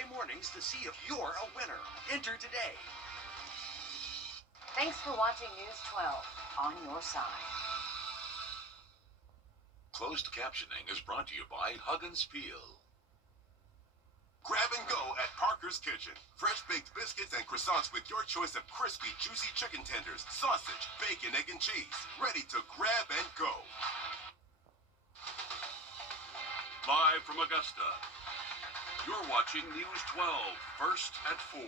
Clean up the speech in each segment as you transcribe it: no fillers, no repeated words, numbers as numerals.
Saturday mornings to see if you're a winner. Enter today. Thanks for watching News 12 on your side. Closed captioning is brought to you by Huggins Peel. Grab and go at Parker's Kitchen. Fresh baked biscuits and croissants with your choice of crispy, juicy chicken tenders, sausage, bacon, egg, and cheese. Ready to grab and go. Live from Augusta, you're watching News 12, first at 4.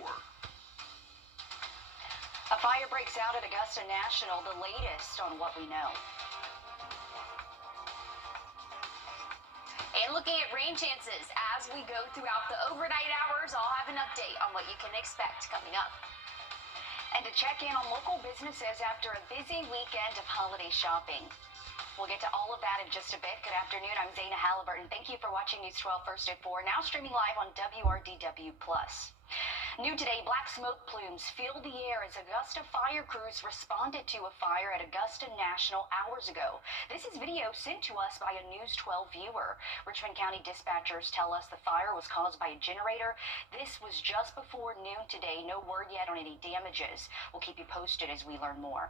A fire breaks out at Augusta National, the latest on what we know. And looking at rain chances as we go throughout the overnight hours, I'll have an update on what you can expect coming up. And to check in on local businesses after a busy weekend of holiday shopping. We'll get to all of that in just a bit. Good afternoon. I'm Zaina Halliburton. Thank you for watching News 12 First at 4, now streaming live on WRDW+. New today, black smoke plumes filled the air as Augusta fire crews responded to a fire at Augusta National hours ago. This is video sent to us by a News 12 viewer. Richmond County dispatchers tell us the fire was caused by a generator. This was just before noon today. No word yet on any damages. We'll keep you posted as we learn more.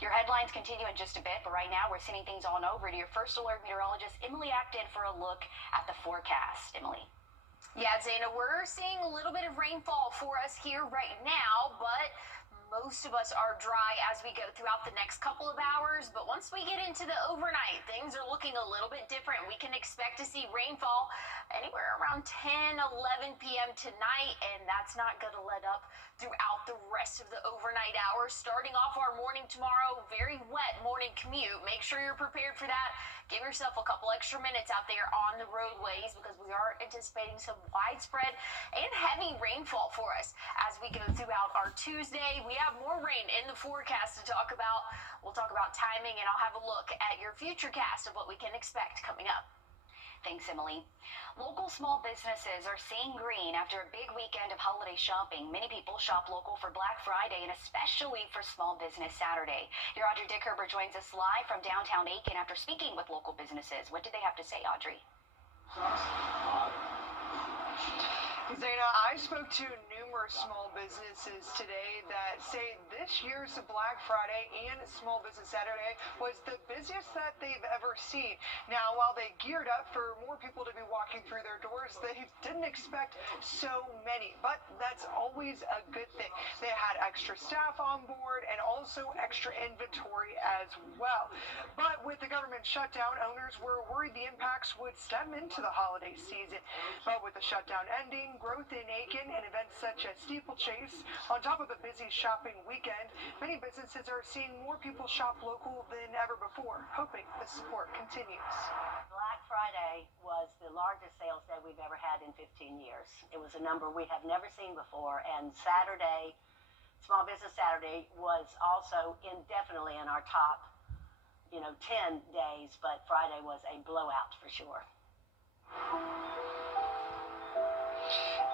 Your headlines continue in just a bit, but right now we're sending things on over to your First Alert meteorologist, Emily Acton, for a look at the forecast. Emily. Yeah, Zaina, we're seeing a little bit of rainfall for us here right now, but most of us are dry as we go throughout the next couple of hours. But once we get into the overnight, things are looking a little bit different. We can expect to see rainfall anywhere around 10, 11 p.m. tonight, and that's not going to let up throughout the rest of the overnight hours. Starting off our morning tomorrow, very wet morning commute. Make sure you're prepared for that. Give yourself a couple extra minutes out there on the roadways because we are anticipating some widespread and heavy rainfall for us as we go throughout our Tuesday. We have more rain in the forecast to talk about. We'll talk about timing, and I'll have a look at your future cast of what we can expect coming up. Thanks, Emily. Local small businesses are seeing green after a big weekend of holiday shopping. Many people shop local for Black Friday and especially for Small Business Saturday. Your Audrey Dickherber joins us live from downtown Aiken after speaking with local businesses. What did they have to say, Audrey? Zaina, I spoke to numerous small businesses today that say this year's Black Friday and Small Business Saturday was the busiest that they've ever seen. Now, while they geared up for more people to be walking through their doors, they didn't expect so many, but that's always a good thing. They had extra staff on board and also extra inventory as well. But with the government shutdown, owners were worried the impacts would stem into the holiday season. But with the shutdown ending, growth in Aiken and events such as Steeplechase, on top of a busy shopping weekend, many businesses are seeing more people shop local than ever before, hoping the support continues. Black Friday was the largest sales day we've ever had in 15 years. It was a number we have never seen before, and Saturday, Small Business Saturday, was also definitely in our top 10 days, but Friday was a blowout for sure.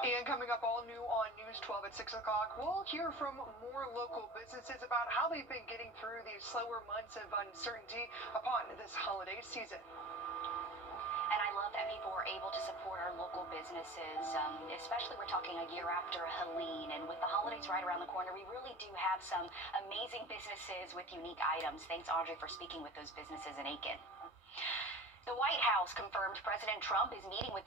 And coming up all new on News 12 at 6 o'clock, we'll hear from more local businesses about how they've been getting through these slower months of uncertainty upon this holiday season. And I love that people are able to support our local businesses, especially we're talking a year after Helene, and with the holidays right around the corner, we really do have some amazing businesses with unique items. Thanks, Audrey, for speaking with those businesses in Aiken. The White House confirmed President Trump is meeting with...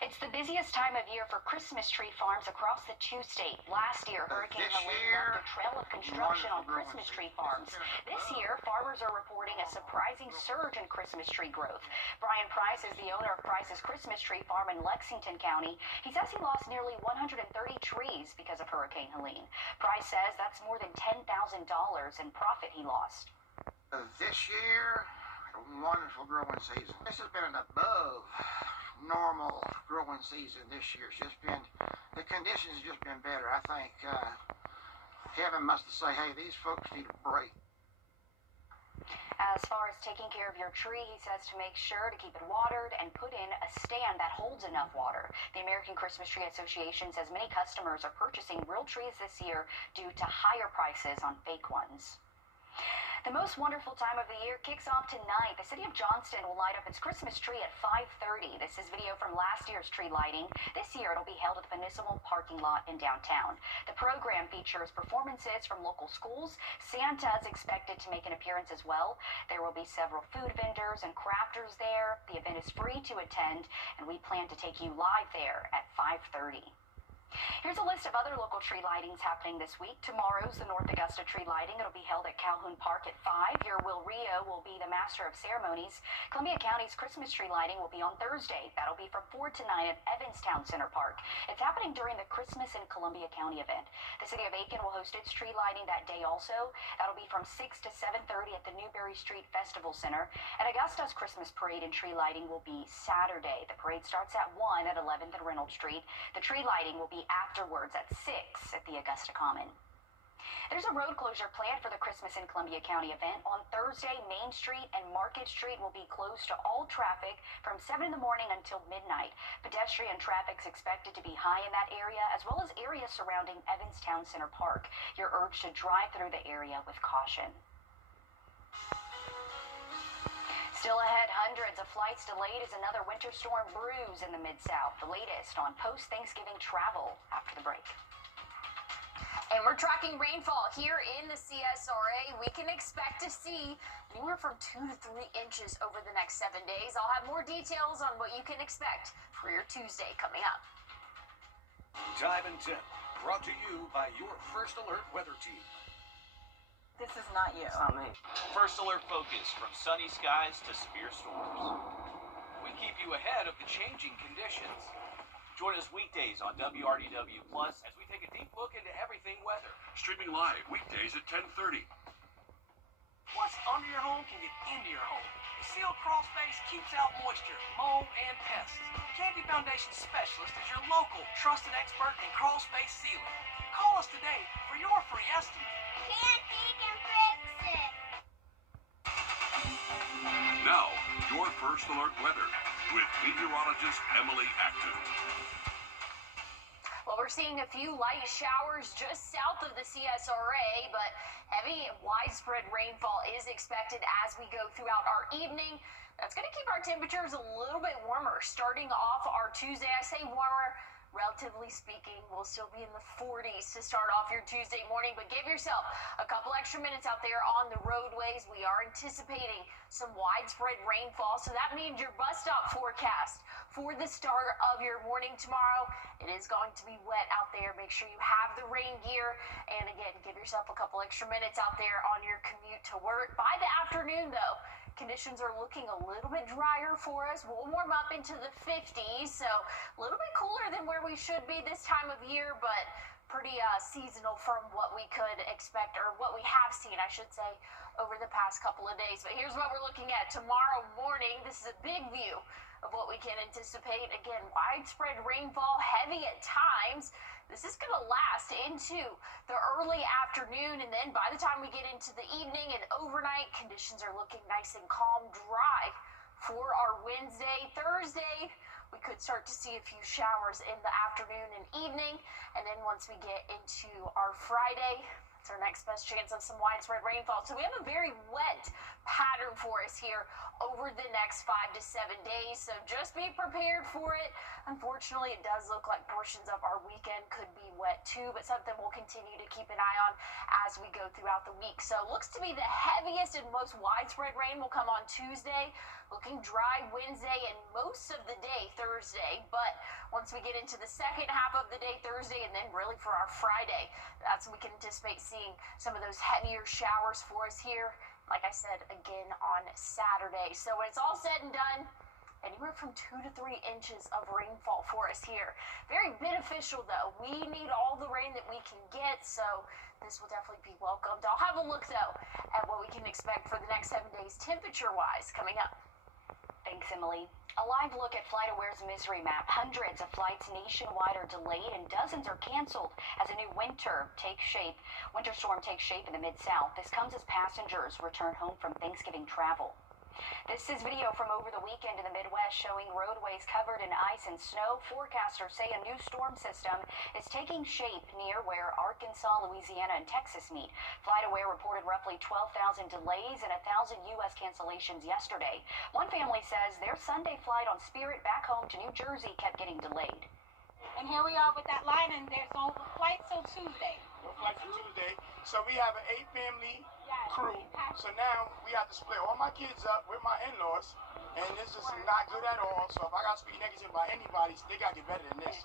It's the busiest time of year for Christmas tree farms across the two-state. Last year, Hurricane Helene left a trail of construction on Christmas tree farms. This year, farmers are reporting a surprising surge in Christmas tree growth. Brian Price is the owner of Price's Christmas Tree Farm in Lexington County. He says he lost nearly 130 trees because of Hurricane Helene. Price says that's more than $10,000 in profit he lost. This year, a wonderful growing season. This has been an above normal growing season this year. It's just been, the conditions have just been better. I think heaven must have said, hey, these folks need a break. As far as taking care of your tree, he says to make sure to keep it watered and put in a stand that holds enough water. The American Christmas Tree Association says many customers are purchasing real trees this year due to higher prices on fake ones. The most wonderful time of the year kicks off tonight. The city of Johnston will light up its Christmas tree at 5:30. This is video from last year's tree lighting. This year it'll be held at the municipal parking lot in downtown. The program features performances from local schools. Santa is expected to make an appearance as well. There will be several food vendors and crafters there. The event is free to attend, and we plan to take you live there at 5:30. Here's a list of other local tree lightings happening this week. Tomorrow's the North Augusta tree lighting. It'll be held at Calhoun Park at 5. Your Will Rio will be the master of ceremonies. Columbia County's Christmas tree lighting will be on Thursday. That'll be from 4 to 9 at Evanstown Center Park. It's happening during the Christmas in Columbia County event. The city of Aiken will host its tree lighting that day also. That'll be from 6 to 7:30 at the Newberry Street Festival Center. And Augusta's Christmas parade and tree lighting will be Saturday. The parade starts at 1 at 11th and Reynolds Street. The tree lighting will be afterwards at 6 at the Augusta Common. There's a road closure planned for the Christmas in Columbia County event. On Thursday, Main Street and Market Street will be closed to all traffic from 7 in the morning until midnight. Pedestrian traffic is expected to be high in that area, as well as areas surrounding Evanstown Center Park. You're urged to drive through the area with caution. Still ahead, hundreds of flights delayed as another winter storm brews in the Mid-South. The latest on post-Thanksgiving travel after the break. And we're tracking rainfall here in the CSRA. We can expect to see anywhere from 2 to 3 inches over the next 7 days. I'll have more details on what you can expect for your Tuesday coming up. Time and Temp, brought to you by your First Alert weather team. This is not you. First Alert Focus, from sunny skies to severe storms. We keep you ahead of the changing conditions. Join us weekdays on WRDW Plus as we take a deep look into everything weather. Streaming live weekdays at 10:30. What's under your home can get into your home. The sealed crawl space keeps out moisture, mold, and pests. Candy Foundation Specialist is your local, trusted expert in crawl space sealing. Call us today for your free estimate. Candy can fix it. Now, your First Alert weather with meteorologist Emily Acton. Well, we're seeing a few light showers just south of the CSRA, but heavy and widespread rainfall is expected as we go throughout our evening. That's going to keep our temperatures a little bit warmer starting off our Tuesday. I say warmer, relatively speaking, we'll still be in the 40s to start off your Tuesday morning, but give yourself a couple extra minutes out there on the roadways. We are anticipating some widespread rainfall, so that means your bus stop forecast for the start of your morning tomorrow. It is going to be wet out there. Make sure you have the rain gear, and again, give yourself a couple extra minutes out there on your commute to work. By the afternoon, though, conditions are looking a little bit drier for us. We'll warm up into the 50s, so a little bit cooler than where we should be this time of year, but pretty seasonal from what we could expect, or what we have seen, I should say, over the past couple of days. But here's what we're looking at tomorrow morning. This is a big view of what we can anticipate. Again, widespread rainfall, heavy at times. This is going to last into the early afternoon, and then by the time we get into the evening and overnight, conditions are looking nice and calm, dry for our Wednesday. Thursday, we could start to see a few showers in the afternoon and evening, and then once we get into our Friday, it's our next best chance of some widespread rainfall. So we have a very wet pattern for us here over the next 5 to 7 days. So just be prepared for it. Unfortunately, it does look like portions of our weekend could be wet too, but something we'll continue to keep an eye on as we go throughout the week. So looks to be the heaviest and most widespread rain will come on Tuesday. Looking dry Wednesday and most of the day Thursday, but once we get into the second half of the day Thursday, and then really for our Friday, that's when we can anticipate seeing some of those heavier showers for us here, like I said, again on Saturday. So when it's all said and done, anywhere from 2 to 3 inches of rainfall for us here. Very beneficial though. We need all the rain that we can get, so this will definitely be welcomed. I'll have a look though at what we can expect for the next 7 days temperature-wise coming up. Thanks, Emily. A live look at FlightAware's misery map. Hundreds of flights nationwide are delayed and dozens are canceled as a new winter storm takes shape in the Mid-South. This comes as passengers return home from Thanksgiving travel. This is video from over the weekend in the Midwest showing roadways covered in ice and snow. Forecasters say a new storm system is taking shape near where Arkansas, Louisiana, and Texas meet. FlightAware reported roughly 12,000 delays and 1,000 U.S. cancellations yesterday. One family says their Sunday flight on Spirit back home to New Jersey kept getting delayed. And here we are with that line, and there's no flights till Tuesday. No flights till Tuesday. So we have an 8-family crew. So now we have to split all my kids up with my in-laws, and this is not good at all. So if I got to speak negative about anybody, they got to get better than this.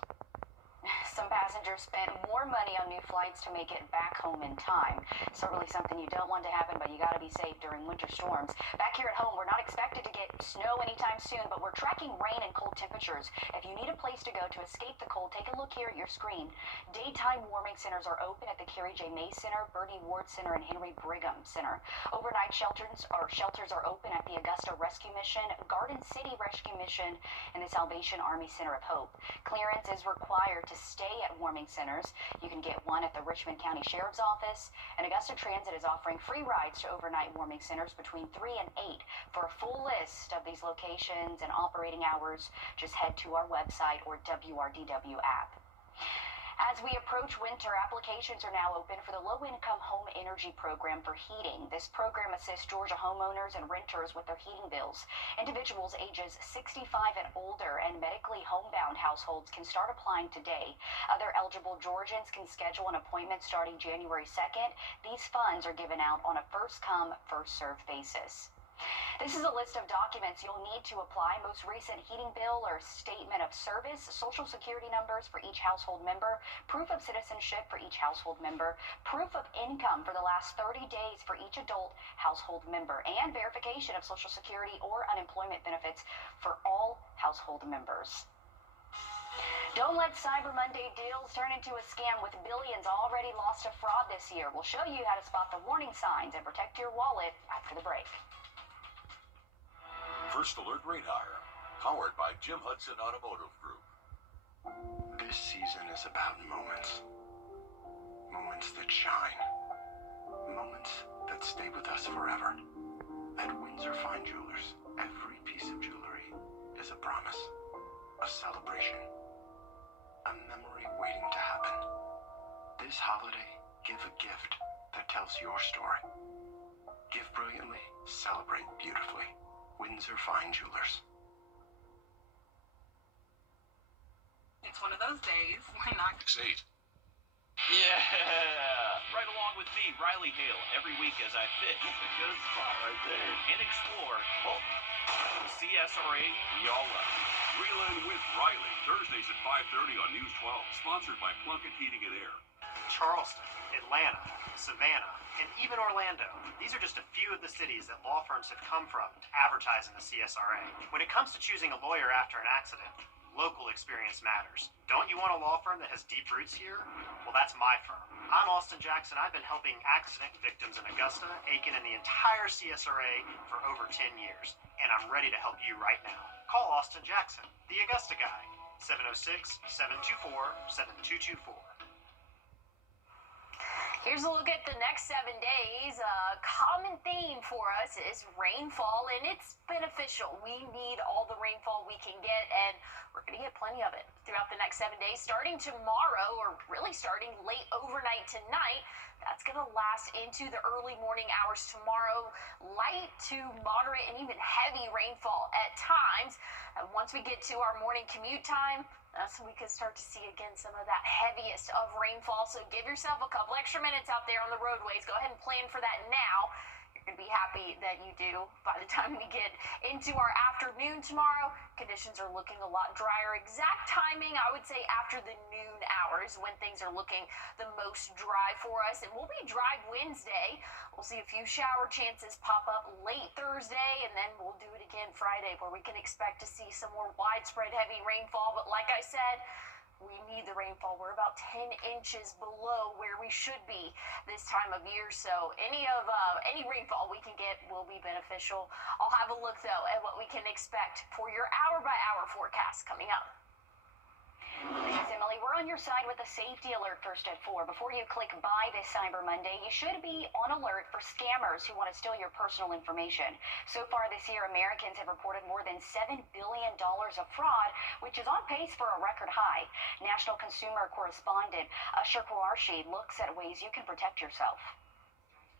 Some passengers spent more money on new flights to make it back home in time. Certainly something you don't want to happen, but you got to be safe during winter storms. Back here at home, we're not expected to get snow anytime soon, but we're tracking rain and cold temperatures. If you need a place to go to escape the cold, take a look here at your screen. Daytime warming centers are open at the Carrie J. Mays Center, Bernie Ward Center, and Henry Brigham Center. Overnight shelters are open at the Augusta Rescue Mission, Garden City Rescue Mission, and the Salvation Army Center of Hope. Clearance is required to stay at warming centers. You can get one at the Richmond County Sheriff's Office, and Augusta Transit is offering free rides to overnight warming centers between 3 and 8. For a full list of these locations and operating hours, just head to our website or WRDW app. As we approach winter, applications are now open for the Low-Income Home Energy Program for heating. This program assists Georgia homeowners and renters with their heating bills. Individuals ages 65 and older and medically homebound households can start applying today. Other eligible Georgians can schedule an appointment starting January 2nd. These funds are given out on a first-come, first-served basis. This is a list of documents you'll need to apply. Most recent heating bill or statement of service, social security numbers for each household member, proof of citizenship for each household member, proof of income for the last 30 days for each adult household member, and verification of social security or unemployment benefits for all household members. Don't let Cyber Monday deals turn into a scam with billions already lost to fraud this year. We'll show you how to spot the warning signs and protect your wallet after the break. First Alert Radar, powered by Jim Hudson Automotive Group. This season is about moments. Moments that shine. Moments that stay with us forever. At Windsor Fine Jewelers, every piece of jewelry is a promise, a celebration, a memory waiting to happen. This holiday, give a gift that tells your story. Give brilliantly, celebrate beautifully. Windsor Fine Jewelers. It's one of those days when I... 6-8. Yeah! Right along with me, Riley Hale, every week as I fish. Good spot right there. And explore the CSRA we all love. Reel in with Riley, Thursdays at 5:30 on News 12. Sponsored by Plunkett Heating and Air. Charleston, Atlanta, Savannah, and even Orlando. These are just a few of the cities that law firms have come from to advertise in the CSRA. When it comes to choosing a lawyer after an accident, local experience matters. Don't you want a law firm that has deep roots here? Well, that's my firm. I'm Austin Jackson. I've been helping accident victims in Augusta, Aiken, and the entire CSRA for over 10 years. And I'm ready to help you right now. Call Austin Jackson, the Augusta guy, 706-724-7224. Here's a look at the next 7 days. A common theme for us is rainfall, and it's beneficial. We need all the rainfall we can get, and we're going to get plenty of it throughout the next 7 days. Starting tomorrow, or really starting late overnight tonight, that's going to last into the early morning hours tomorrow. Light to moderate and even heavy rainfall at times. And once we get to our morning commute time, that's when we could start to see again some of that heaviest of rainfall. So give yourself a couple extra minutes out there on the roadways. Go ahead and plan for that now. You're going to be happy that you do. By the time we get into our afternoon tomorrow, conditions are looking a lot drier. Exact timing, I would say after the noon hours when things are looking the most dry for us. And we'll be dry Wednesday. We'll see a few shower chances pop up late Thursday, and then we'll do it again Friday where we can expect to see some more widespread heavy rainfall. But like I said, we need the rainfall. We're about 10 inches below where we should be this time of year. So any rainfall we can get will be beneficial. I'll have a look, though, at what we can expect for your hour-by-hour forecast coming up. This is Emily Emily. We're on your side with a safety alert first at 4. Before you click buy this Cyber Monday, you should be on alert for scammers who want to steal your personal information. So far this year, Americans have reported more than $7 billion of fraud, which is on pace for a record high. National consumer correspondent Usher Kouarshi looks at ways you can protect yourself.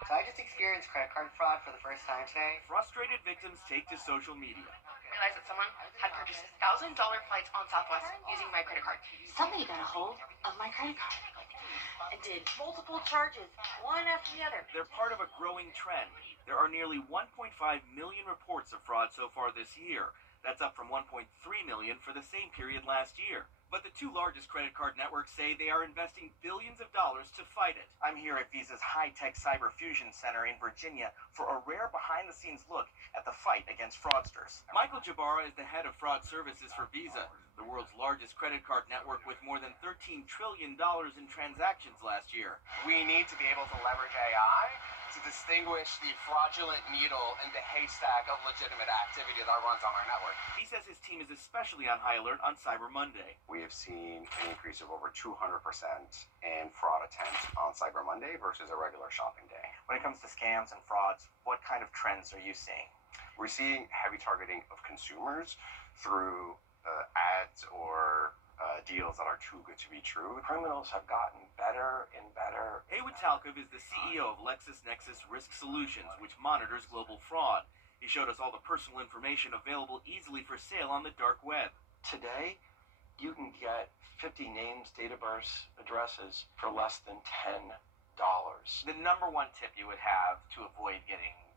So I just experienced credit card fraud for the first time today. Frustrated victims take to social media. I realized that someone had purchased $1,000 flights on Southwest using my credit card. Somebody got a hold of my credit card and did multiple charges, one after the other. They're part of a growing trend. There are nearly 1.5 million reports of fraud so far this year. That's up from 1.3 million for the same period last year. But the two largest credit card networks say they are investing billions of dollars to fight it. I'm here at Visa's high-tech cyber fusion center in Virginia for a rare behind-the-scenes look at the fight against fraudsters. Michael Jabara is the head of fraud services for Visa, the world's largest credit card network with more than $13 trillion in transactions last year. We need to be able to leverage AI to distinguish the fraudulent needle in the haystack of legitimate activity that runs on our network. He says his team is especially on high alert on Cyber Monday. We have seen an increase of over 200% in fraud attempts on Cyber Monday versus a regular shopping day. When it comes to scams and frauds, what kind of trends are you seeing? We're seeing heavy targeting of consumers through ads or deals that are too good to be true. Criminals have gotten better and better. Haywood Talcov is the CEO of LexisNexis Risk Solutions, which monitors global fraud. He showed us all the personal information available easily for sale on the dark web. Today, you can get 50 names, date of birth, addresses for less than $10. The number one tip you would have to avoid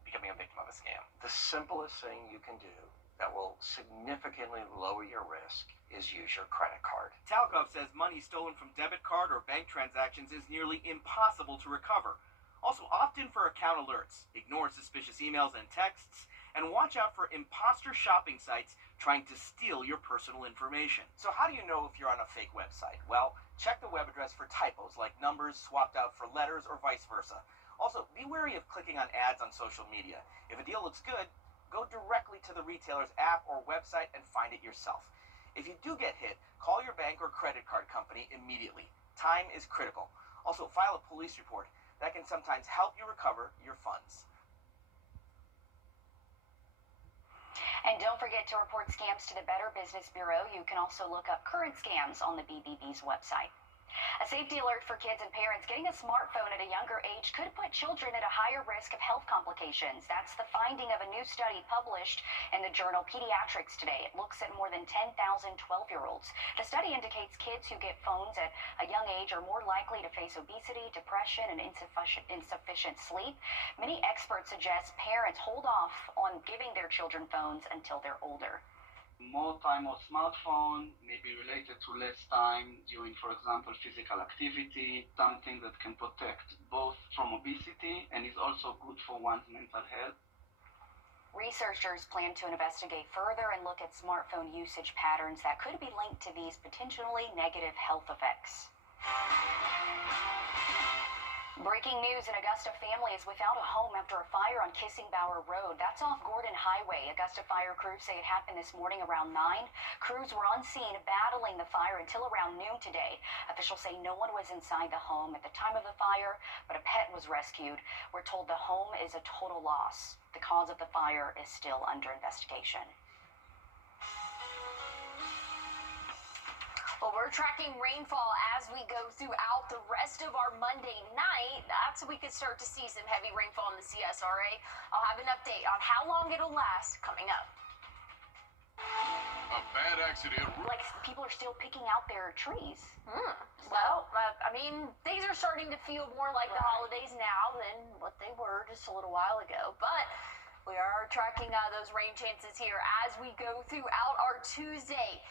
becoming a victim of a scam? The simplest thing you can do that will significantly lower your risk is use your credit card. Talcov says money stolen from debit card or bank transactions is nearly impossible to recover. Also, opt in for account alerts, ignore suspicious emails and texts, and watch out for imposter shopping sites trying to steal your personal information. So how do you know if you're on a fake website? Well, check the web address for typos like numbers swapped out for letters or vice versa. Also, be wary of clicking on ads on social media. If a deal looks good, go directly to the retailer's app or website and find it yourself. If you do get hit, call your bank or credit card company immediately. Time is critical. Also, file a police report. That can sometimes help you recover your funds. And don't forget to report scams to the Better Business Bureau. You can also look up current scams on the BBB's website. A safety alert for kids and parents. Getting a smartphone at a younger age could put children at a higher risk of health complications. That's the finding of a new study published in the journal Pediatrics today. It looks at more than 10,000 12-year-olds. The study indicates kids who get phones at a young age are more likely to face obesity, depression, and insufficient sleep. Many experts suggest parents hold off on giving their children phones until they're older. More time on smartphone may be related to less time during, for example, physical activity, something that can protect both from obesity and is also good for one's mental health. Researchers plan to investigate further and look at smartphone usage patterns that could be linked to these potentially negative health effects. Breaking news, an Augusta family is without a home after a fire on Kissingbower Road. That's off Gordon Highway. Augusta fire crews say it happened this morning around 9. Crews were on scene battling the fire until around noon today. Officials say no one was inside the home at the time of the fire, but a pet was rescued. We're told the home is a total loss. The cause of the fire is still under investigation. Well, we're tracking rainfall as we go throughout the rest of our Monday night. That's so we could start to see some heavy rainfall in the CSRA. I'll have an update on how long it'll last coming up. A bad accident. Like people are still picking out their trees. Well, I mean, things are starting to feel more like the holidays now than what they were just a little while ago. But we are tracking those rain chances here as we go throughout our Tuesday.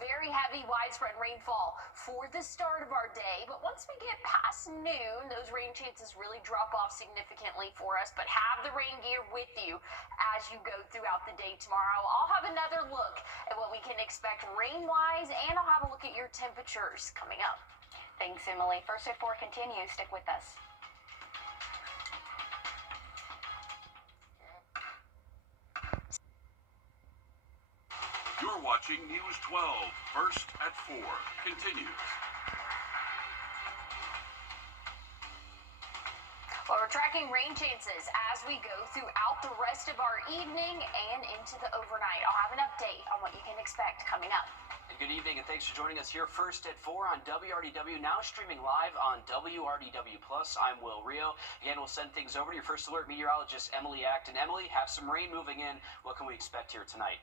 Very heavy, widespread rainfall for the start of our day. But once we get past noon, those rain chances really drop off significantly for us. But have the rain gear with you as you go throughout the day tomorrow. I'll have another look at what we can expect rain-wise, and I'll have a look at your temperatures coming up. Thanks, Emily. First at 4 continues. Stick with us. You're watching News 12, First at 4, continues. tracking rain chances as we go throughout the rest of our evening and into the overnight. I'll have an update on what you can expect coming up. And good evening, and thanks for joining us here first at 4 on WRDW, now streaming live on WRDW+. I'm Wrdw. Again, we'll send things over to your first alert meteorologist, Emily Acton. Emily, have some rain moving in. What can we expect here tonight?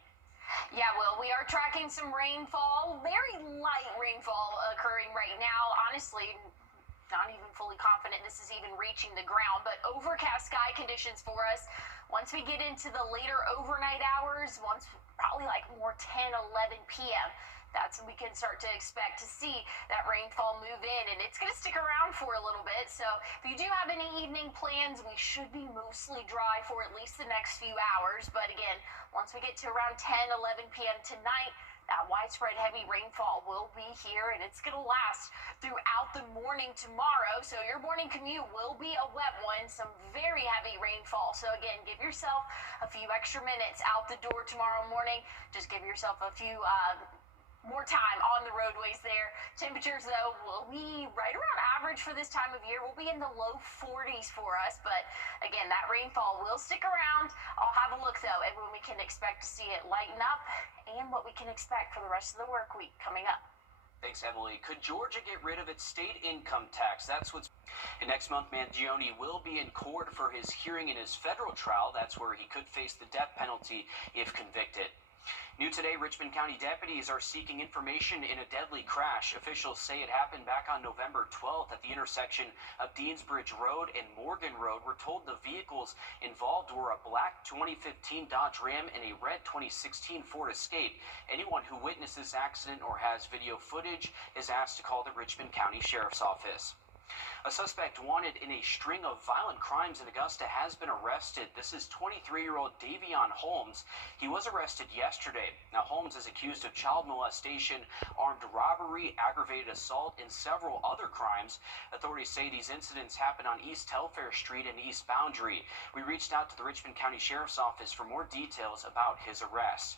Yeah, Will, we are tracking some rainfall, very light rainfall occurring right now. Honestly, not even fully confident this is even reaching the ground, but overcast sky conditions for us. Once we get into the later overnight hours, probably like more 10, 11 p.m., that's when we can start to expect to see that rainfall move in, and it's going to stick around for a little bit. So if you do have any evening plans, we should be mostly dry for at least the next few hours. But again, once we get to around 10, 11 p.m. tonight, that widespread heavy rainfall will be here, and it's going to last throughout the morning tomorrow. So your morning commute will be a wet one, some very heavy rainfall. So again, give yourself a few extra minutes out the door tomorrow morning. Just give yourself a few more time on the roadways there. Temperatures, though, will be right around average for this time of year. We'll be in the low 40s for us, but again, that rainfall will stick around. I'll have a look, though, at when we can expect to see it lighten up and what we can expect for the rest of the work week coming up. Thanks, Emily. Could Georgia get rid of its state income tax? That's what's... And next month, Mangione will be in court for his hearing in his federal trial. That's where he could face the death penalty if convicted. New today, Richmond County deputies are seeking information in a deadly crash. Officials say it happened back on November 12th at the intersection of Deansbridge Road and Morgan Road. We're told the vehicles involved were a black 2015 Dodge Ram and a red 2016 Ford Escape. Anyone who witnessed this accident or has video footage is asked to call the Richmond County Sheriff's Office. A suspect wanted in a string of violent crimes in Augusta has been arrested. This is 23-year-old Davion Holmes. He was arrested yesterday. Now, Holmes is accused of child molestation, armed robbery, aggravated assault, and several other crimes. Authorities say these incidents happened on East Telfair Street and East Boundary. We reached out to the Richmond County Sheriff's Office for more details about his arrest.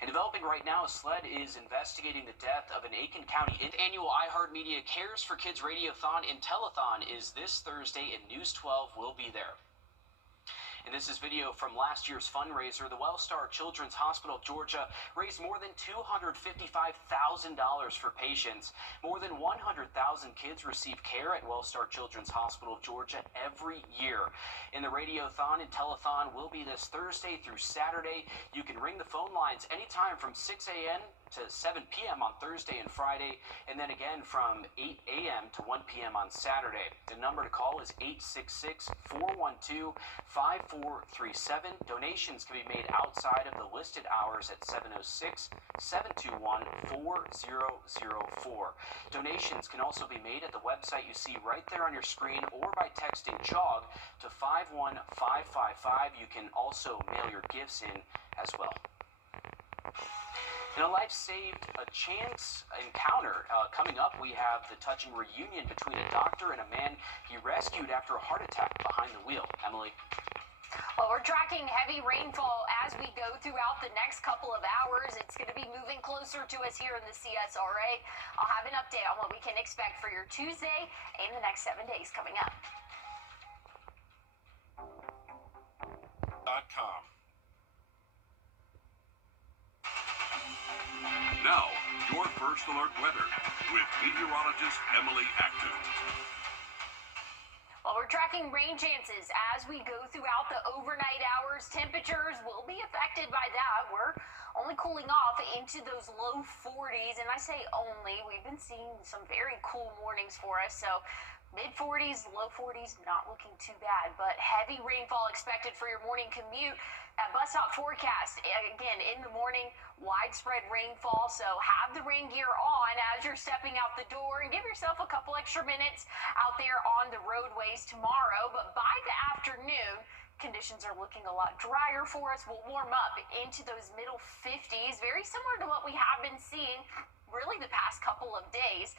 And developing right now, SLED is investigating the death of an Aiken County. Annual iHeartMedia Cares for Kids Radiothon and Telethon is this Thursday, and News 12 will be there. And this is video from last year's fundraiser. The Wellstar Children's Hospital of Georgia raised more than $255,000 for patients. More than 100,000 kids receive care at Wellstar Children's Hospital of Georgia every year. And the Radiothon and Telethon will be this Thursday through Saturday. You can ring the phone lines anytime from 6 a.m. to 7 p.m. on Thursday and Friday, and then again from 8 a.m. to 1 p.m. on Saturday. The number to call is 866-412-5437. Donations can be made outside of the listed hours at 706-721-4004. Donations can also be made at the website you see right there on your screen or by texting JOG to 51555. You can also mail your gifts in as well. In a life saved, a chance encounter. Coming up, we have the touching reunion between a doctor and a man he rescued after a heart attack behind the wheel. Emily? Well, we're tracking heavy rainfall as we go throughout the next couple of hours. It's going to be moving closer to us here in the CSRA. I'll have an update on what we can expect for your Tuesday and the next 7 days coming up. .com. Now, your first alert weather with meteorologist Emily Acton. Well, we're tracking rain chances as we go throughout the overnight hours. Temperatures will be affected by that. We're only cooling off into those low 40s, and I say only. We've been seeing some very cool mornings for us, so mid-40s, low 40s, not looking too bad, but heavy rainfall expected for your morning commute. At bus stop forecast, again, in the morning, widespread rainfall, so have the rain gear on as you're stepping out the door and give yourself a couple extra minutes out there on the roadways tomorrow. But by the afternoon, conditions are looking a lot drier for us. We'll warm up into those middle 50s, very similar to what we have been seeing really the past couple of days.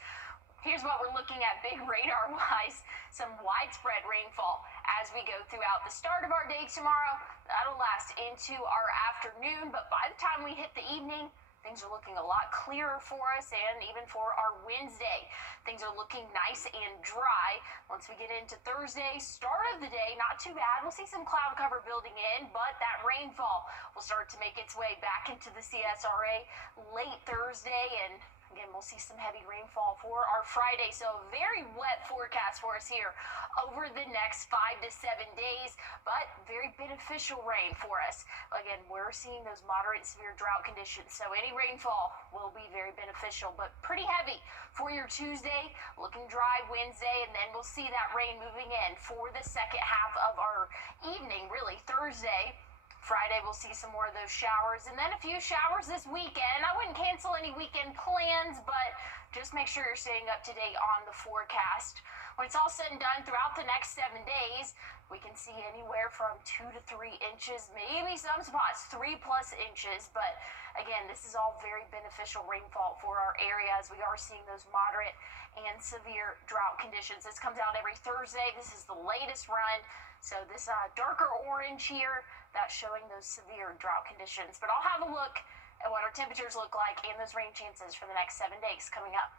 Here's what we're looking at big radar-wise, some widespread rainfall as we go throughout the start of our day tomorrow. That'll last into our afternoon, but by the time we hit the evening, things are looking a lot clearer for us, and even for our Wednesday. Things are looking nice and dry. Once we get into Thursday, start of the day, not too bad. We'll see some cloud cover building in, but that rainfall will start to make its way back into the CSRA late Thursday, and again, we'll see some heavy rainfall for our Friday. So a very wet forecast for us here over the next 5 to 7 days, but very beneficial rain for us. Again, we're seeing those moderate severe drought conditions, so any rainfall will be very beneficial, but pretty heavy for your Tuesday. Looking dry Wednesday, and then we'll see that rain moving in for the second half of our evening, really Thursday. Friday, we'll see some more of those showers, and then a few showers this weekend. I wouldn't cancel any weekend plans, but just make sure you're staying up to date on the forecast. When it's all said and done, throughout the next 7 days, we can see anywhere from 2 to 3 inches, maybe some spots 3+ inches, but again, this is all very beneficial rainfall for our area as we are seeing those moderate and severe drought conditions. This comes out every Thursday. This is the latest run. So this darker orange here, that's showing those severe drought conditions. But I'll have a look at what our temperatures look like and those rain chances for the next 7 days coming up.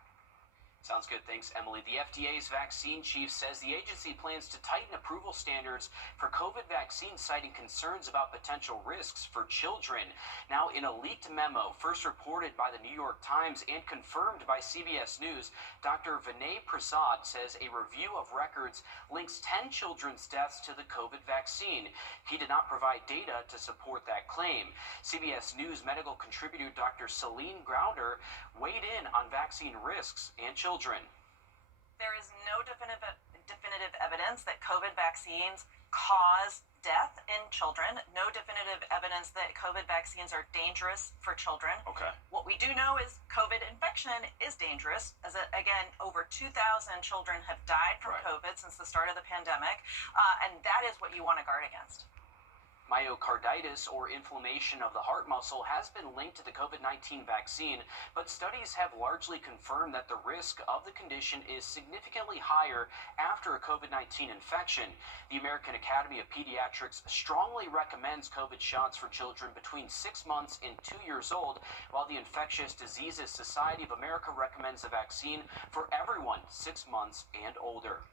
Sounds good. Thanks, Emily. The FDA's vaccine chief says the agency plans to tighten approval standards for COVID vaccines, citing concerns about potential risks for children. Now, in a leaked memo, first reported by the New York Times and confirmed by CBS News, Dr. Vinay Prasad says a review of records links 10 children's deaths to the COVID vaccine. He did not provide data to support that claim. CBS News medical contributor Dr. Celine Grounder weighed in on vaccine risks and children. There is no definitive evidence that COVID vaccines cause death in children. No definitive evidence that COVID vaccines are dangerous for children. Okay. What we do know is COVID infection is dangerous, as again, over 2,000 children have died from COVID since the start of the pandemic, and that is what you want to guard against. Myocarditis, or inflammation of the heart muscle, has been linked to the COVID-19 vaccine, but studies have largely confirmed that the risk of the condition is significantly higher after a COVID-19 infection. The American Academy of Pediatrics strongly recommends COVID shots for children between 6 months and 2 years old, while the Infectious Diseases Society of America recommends the vaccine for everyone 6 months and older.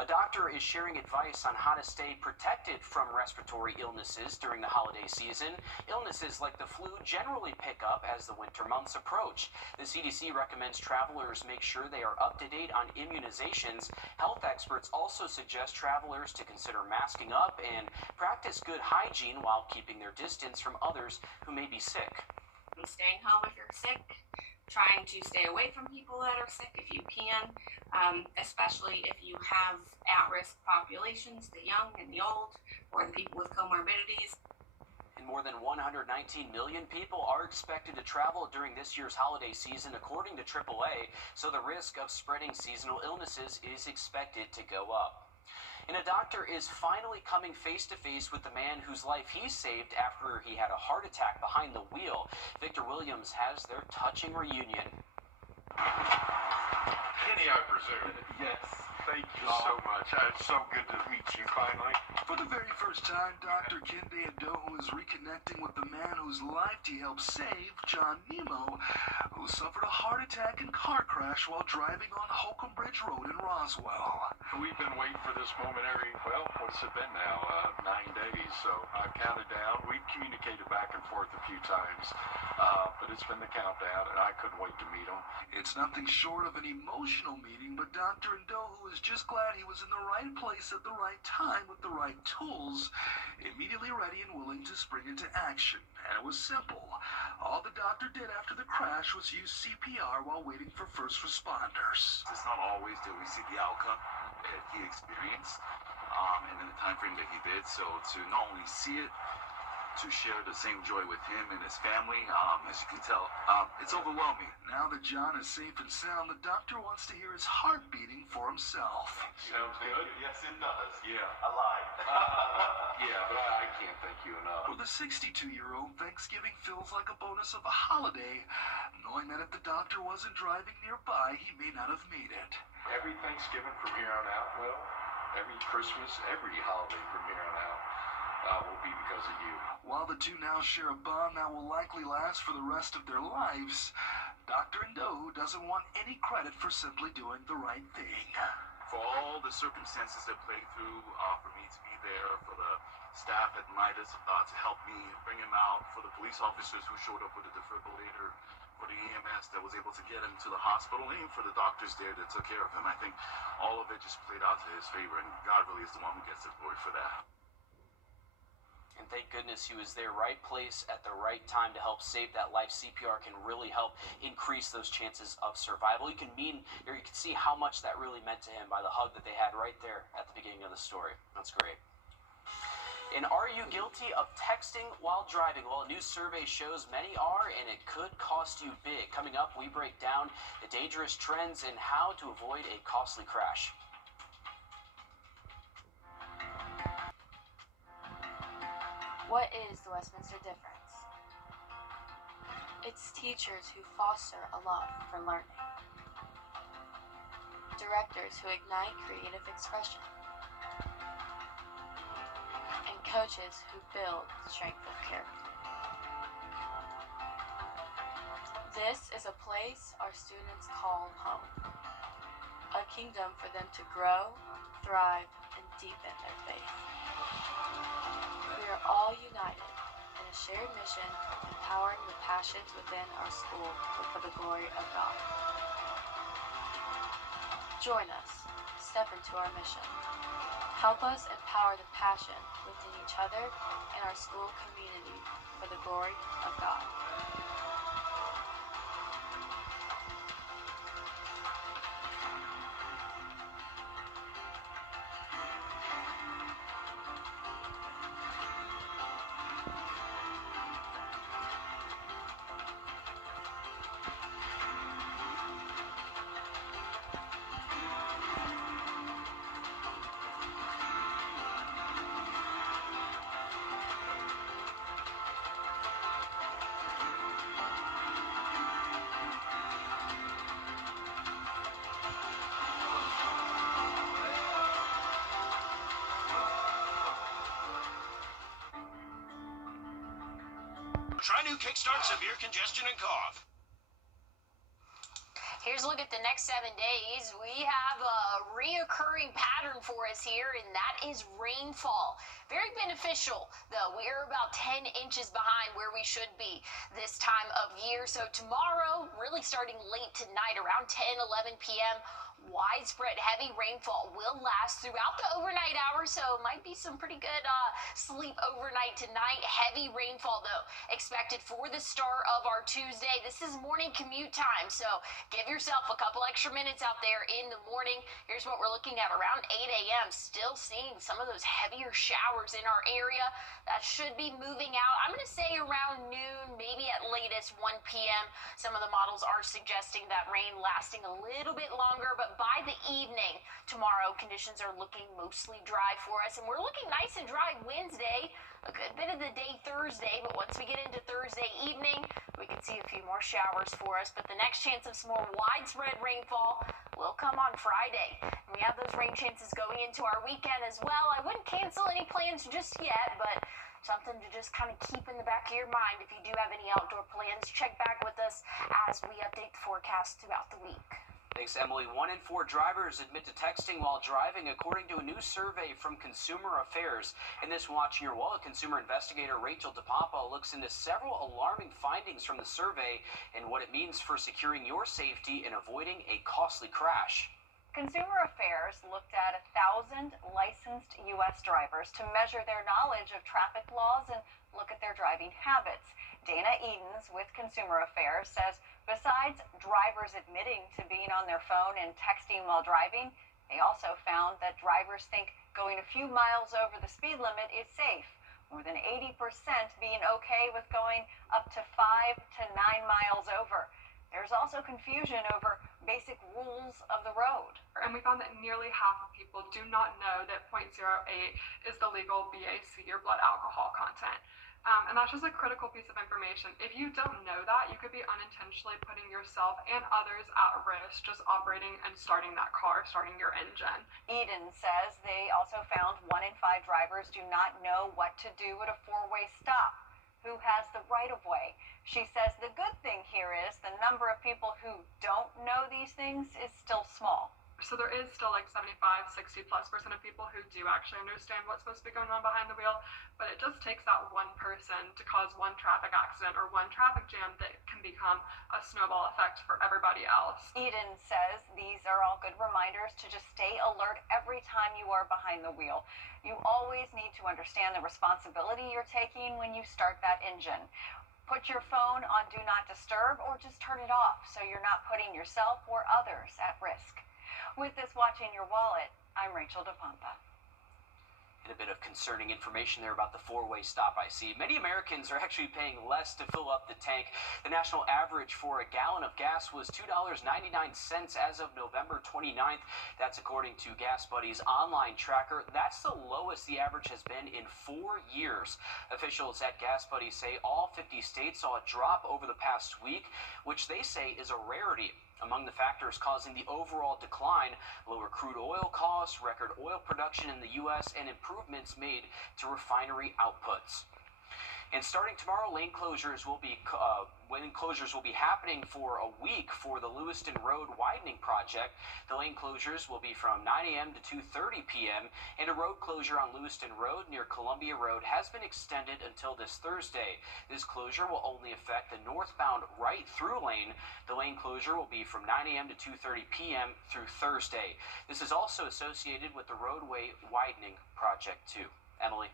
A doctor is sharing advice on how to stay protected from respiratory illnesses during the holiday season. Illnesses like the flu generally pick up as the winter months approach. The CDC recommends travelers make sure they are up to date on immunizations. Health experts also suggest travelers to consider masking up and practice good hygiene while keeping their distance from others who may be sick. Staying home if you're sick, trying to stay away from people that are sick if you can, especially if you have at-risk populations, the young and the old, or the people with comorbidities. And more than 119 million people are expected to travel during this year's holiday season, according to AAA, so the risk of spreading seasonal illnesses is expected to go up. And a doctor is finally coming face-to-face with the man whose life he saved after he had a heart attack behind the wheel. Victor Williams has their touching reunion. Kenny, I presume. Yes. Thank you so much. It's so good to meet you finally. For the very first time, Dr. Kende Adohu is reconnecting with the man whose life he helped save, John Nemo, who suffered a heart attack and car crash while driving on Holcomb Bridge Road in Roswell. We've been waiting for this moment what's it been now? 9 days, so I've counted down. We've communicated back and forth a few times, but it's been the countdown, and I couldn't wait to meet him. It's nothing short of an emotional meeting, but Dr. Adohu is just glad he was in the right place at the right time with the right tools, immediately ready and willing to spring into action. And it was simple. All the doctor did after the crash was use CPR while waiting for first responders. It's not always that we see the outcome that he experienced, and in the time frame that he did. So to not only see it, to share the same joy with him and his family, as you can tell, it's overwhelming. Now that John is safe and sound, the doctor wants to hear his heart beating for himself. Sounds good? Yes, it does. Yeah. I lied. Yeah, but I can't thank you enough. For the 62-year-old, Thanksgiving feels like a bonus of a holiday, knowing that if the doctor wasn't driving nearby, he may not have made it. Every Thanksgiving from here on out, well, every Christmas, every holiday from here on out, will be because of you. While the two now share a bond that will likely last for the rest of their lives, Dr. Wrdw doesn't want any credit for simply doing the right thing. For all the circumstances that played through, for me to be there, for the staff at Midas to help me bring him out, for the police officers who showed up with a defibrillator, for the EMS that was able to get him to the hospital, and even for the doctors there that took care of him. I think all of it just played out to his favor, and God really is the one who gets the glory for that. And thank goodness he was there, right place at the right time to help save that life. CPR can really help increase those chances of survival. You can see how much that really meant to him by the hug that they had right there at the beginning of the story. That's great. And are you guilty of texting while driving? Well, a new survey shows many are, and it could cost you big. Coming up, we break down the dangerous trends and how to avoid a costly crash. What is the Westminster difference? It's teachers who foster a love for learning. Directors who ignite creative expression. And coaches who build strength of character. This is a place our students call home. A kingdom for them to grow, thrive, and deepen their faith. We are all united in a shared mission, empowering the passions within our school for the glory of God. Join us, step into our mission. Help us empower the passion within each other and our school community for the glory of God. Try new Kickstart Severe Congestion and Cough. Here's a look at the next 7 days. We have a reoccurring pattern for us here, and that is rainfall. Very beneficial, though. We are about 10 inches behind where we should be this time of year. So tomorrow, really starting late tonight, around 10, 11 p.m., widespread heavy rainfall will last throughout the overnight hours, so might be some pretty good sleep overnight tonight. Heavy rainfall, though, expected for the start of our Tuesday. This is morning commute time, so give yourself a couple extra minutes out there in the morning. Here's what we're looking at around 8 a.m. Still seeing some of those heavier showers in our area. That should be moving out, I'm going to say around noon, maybe at latest 1 p.m. Some of the models are suggesting that rain lasting a little bit longer, but by the evening tomorrow, conditions are looking mostly dry for us, and we're looking nice and dry Wednesday, a good bit of the day Thursday, but once we get into Thursday evening, we can see a few more showers for us, but the next chance of some more widespread rainfall will come on Friday. And we have those rain chances going into our weekend as well. I wouldn't cancel any plans just yet, but something to just kind of keep in the back of your mind. If you do have any outdoor plans, check back with us as we update the forecast throughout the week. Thanks, Emily. 1 in 4 drivers admit to texting while driving, according to a new survey from Consumer Affairs. In this Watch Your Wallet, consumer investigator Rachel DePapa looks into several alarming findings from the survey and what it means for securing your safety and avoiding a costly crash. Consumer Affairs looked at 1,000 licensed U.S. drivers to measure their knowledge of traffic laws and look at their driving habits. Dana Edens with Consumer Affairs says besides drivers admitting to being on their phone and texting while driving, they also found that drivers think going a few miles over the speed limit is safe. More than 80% being okay with going up to 5 to 9 miles over. There's also confusion over basic rules of the road. And we found that nearly half of people do not know that .08 is the legal BAC or blood alcohol content. And that's just a critical piece of information. If you don't know that, you could be unintentionally putting yourself and others at risk just operating and starting that car, starting your engine. Eden says they also found 1 in 5 drivers do not know what to do at a four-way stop. Who has the right-of-way? She says the good thing here is the number of people who don't know these things is still small. So there is still like 75-60+% of people who do actually understand what's supposed to be going on behind the wheel, but it just takes that one person to cause one traffic accident or one traffic jam that can become a snowball effect for everybody else. Eden says these are all good reminders to just stay alert every time you are behind the wheel. You always need to understand the responsibility you're taking when you start that engine. Put your phone on Do Not Disturb or just turn it off so you're not putting yourself or others at risk. With this Watching Your Wallet, I'm Rachel DePompa. And a bit of concerning information there about the four-way stop I see. Many Americans are actually paying less to fill up the tank. The national average for a gallon of gas was $2.99 as of November 29th. That's according to Gas Buddy's online tracker. That's the lowest the average has been in 4 years. Officials at Gas Buddy say all 50 states saw a drop over the past week, which they say is a rarity. Among the factors causing the overall decline, lower crude oil costs, record oil production in the U.S., and improvements made to refinery outputs. And starting tomorrow, lane closures will be happening for a week for the Lewiston Road widening project. The lane closures will be from 9 a.m. to 2:30 p.m. and a road closure on Lewiston Road near Columbia Road has been extended until this Thursday. This closure will only affect the northbound right-through lane. The lane closure will be from 9 a.m. to 2:30 p.m. through Thursday. This is also associated with the roadway widening project too. Emily.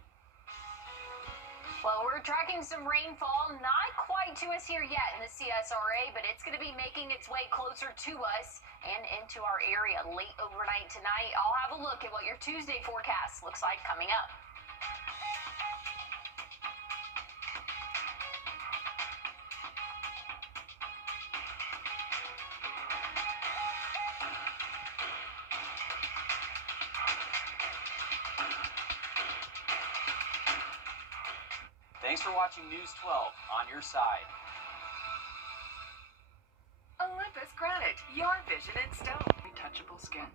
Well, we're tracking some rainfall, not quite to us here yet in the CSRA, but it's going to be making its way closer to us and into our area late overnight tonight. I'll have a look at what your Tuesday forecast looks like coming up. Thanks for watching News 12 on your side. Olympus Granite, your vision in stone. Retouchable skin.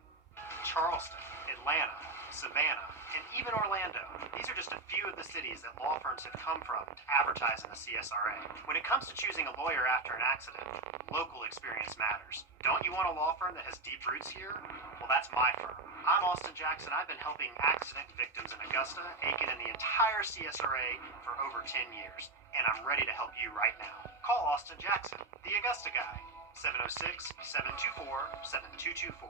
Charleston, Atlanta, Savannah, and even Orlando. These are just a few of the cities that law firms have come from to advertise in the CSRA. When it comes to choosing a lawyer after an accident, local experience matters. Don't you want a law firm that has deep roots here? Well, that's my firm. I'm Austin Jackson. I've been helping accident victims in Augusta, Aiken, and the entire CSRA for over 10 years. And I'm ready to help you right now. Call Austin Jackson, the Augusta guy, 706-724-7224.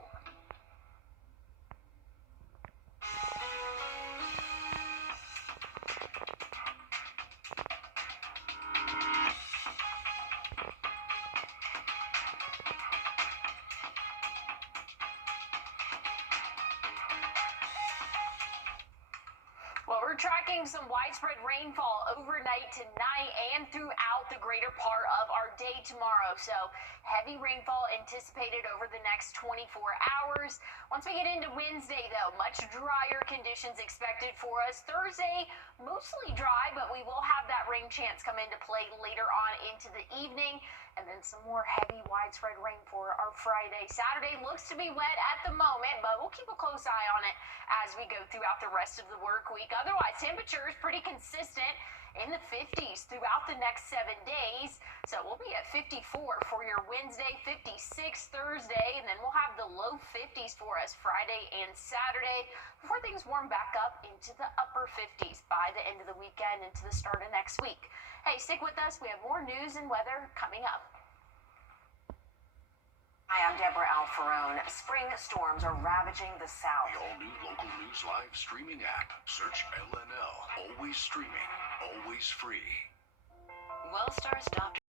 Well, we're tracking some widespread rainfall overnight tonight and throughout the greater part of our day tomorrow. So heavy rainfall anticipated over the next 24 hours. Once we get into Wednesday, though, much drier conditions expected for us. Thursday, mostly dry, but we will have that rain chance come into play later on into the evening. And then some more heavy widespread rain for our Friday. Saturday looks to be wet at the moment, but we'll keep a close eye on it as we go throughout the rest of the work week. Otherwise, temperatures pretty consistent in the 50s throughout the next 7 days. So we'll be at 54 for your Wednesday, 56 Thursday, and then we'll have the low 50s for us Friday and Saturday before things warm back up into the upper 50s by the end of the weekend into the start of next week. Hey, stick with us. We have more news and weather coming up. Hi, I'm Deborah Alfarone. Spring storms are ravaging the South. The all-new local news live streaming app. Search LNL. Always streaming. Always free. Wellstar stopped